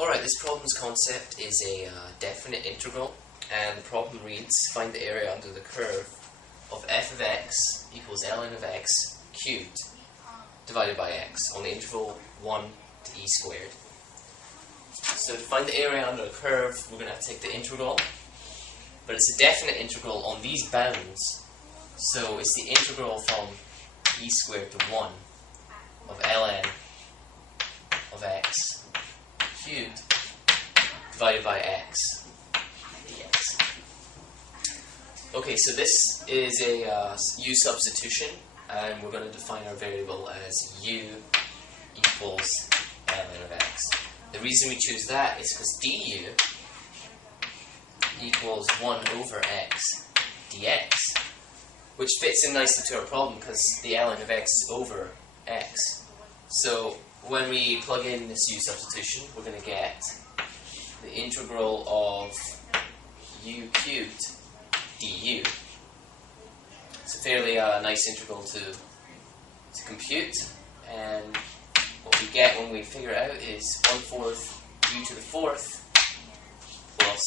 Alright, this problem's concept is a definite integral, and the problem reads, find the area under the curve of f of x equals ln of x cubed divided by x on the interval 1 to e squared. So to find the area under the curve, we're going to have to take the integral, but it's a definite integral on these bounds, so it's the integral from e squared to 1 of ln of x cubed divided by x dx. Okay, so this is a u substitution, and we're going to define our variable as u equals ln of x. The reason we choose that is because du equals 1 over x dx, which fits in nicely to our problem because the ln of x is over x. So when we plug in this u substitution, we're going to get the integral of u cubed du. It's a fairly nice integral to compute, and what we get when we figure it out is 1/4 u to the 4th plus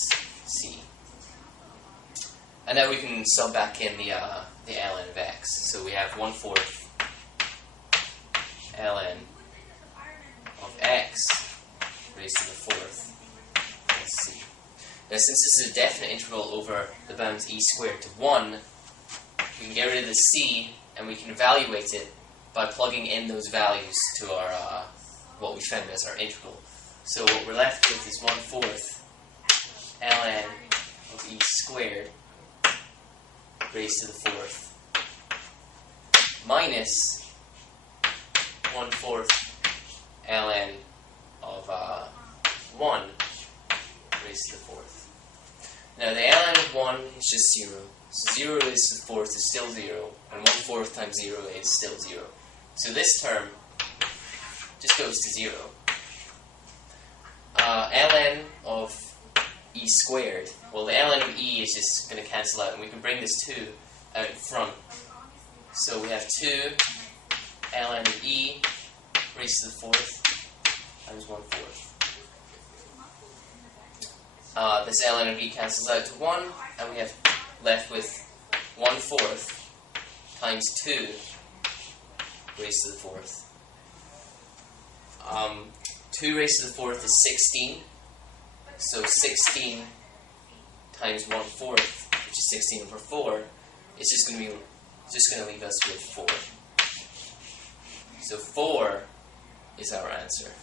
c. And now we can sub back in the ln of x. So we have 1/4 ln of x raised to the 4th plus c. Now, since this is a definite integral over the bounds e squared to 1, we can get rid of the c, and we can evaluate it by plugging in those values to our what we found as our integral. So what we're left with is 1/4 ln of e squared raised to the 4th minus 1/4 ln of 1 raised to the 4th. Now the ln of 1 is just 0. So 0 raised to the 4th is still 0, and 1/4 times 0 is still 0. So this term just goes to 0. Ln of e squared, well, the ln of e is just going to cancel out, and we can bring this 2 out in front. So we have 2 ln of e raised to the 4th times 1/4. This ln of e cancels out to 1, and we have left with 1/4 times 2 raised to the 4th. 2 raised to the 4th is 16, so 16 times 1/4, which is 16 over 4, is just going to leave us with 4. So 4 is our answer.